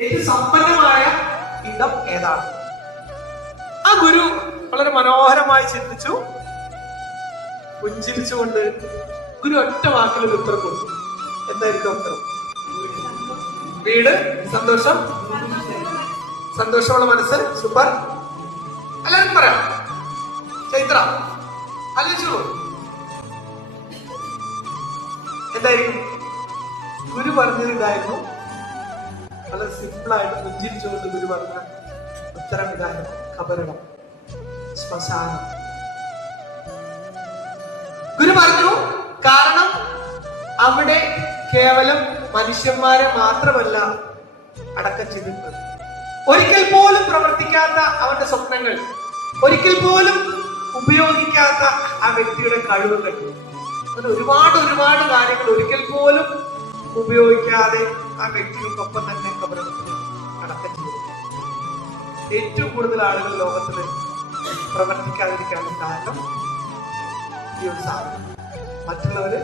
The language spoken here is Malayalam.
ഏറ്റവും സമ്പന്നമായ ഇടം ഏതാണ്? ആ ഗുരു വളരെ മനോഹരമായി ചിന്തിച്ചു, പുഞ്ചിരിച്ചുകൊണ്ട് ഗുരു ഒറ്റ വാക്കിൽ ഒരു ഉത്തരം കൊടുത്തു. എന്തായിരിക്കും ഉത്തരം? വീട്. സന്തോഷം. സന്തോഷമുള്ള മനസ്സ്. സൂപ്പർ. എല്ലാവർക്കും പറയാം. ചൈത്ര ആലോചിച്ചോളൂ, എന്തായിരിക്കും? ഗുരു പറഞ്ഞത് ഇതായിരുന്നു. വളരെ സിമ്പിളായിട്ട് പുഞ്ചിരിച്ചുകൊണ്ട് ഗുരു പറഞ്ഞ ഉത്തരം ഇതായിരുന്നു. കബറിടം, ശ്മശാനം. ഗുരു പറഞ്ഞു, കാരണം അവിടെ കേവലം മനുഷ്യന്മാരെ മാത്രമല്ല അടക്കം ചെയ്തിട്ടുള്ളത്. ഒരിക്കൽ പോലും പ്രവർത്തിക്കാത്ത അവന്റെ സ്വപ്നങ്ങൾ, ഒരിക്കൽ പോലും ഉപയോഗിക്കാത്ത ആ വ്യക്തിയുടെ കഴിവുകൾ, അങ്ങനെ ഒരുപാട് ഒരുപാട് കാര്യങ്ങൾ ഒരിക്കൽ പോലും ഉപയോഗിക്കാതെ ആ വ്യക്തികൾക്കൊപ്പം തന്നെ കബറിടത്തിൽ അടക്കം ചെയ്തു. ഏറ്റവും കൂടുതൽ ആളുകൾ ലോകത്തിൽ പ്രവർത്തിക്കാതിരിക്കാനുള്ള കാരണം ഈ ഒരു സാധനം. മറ്റുള്ളവര്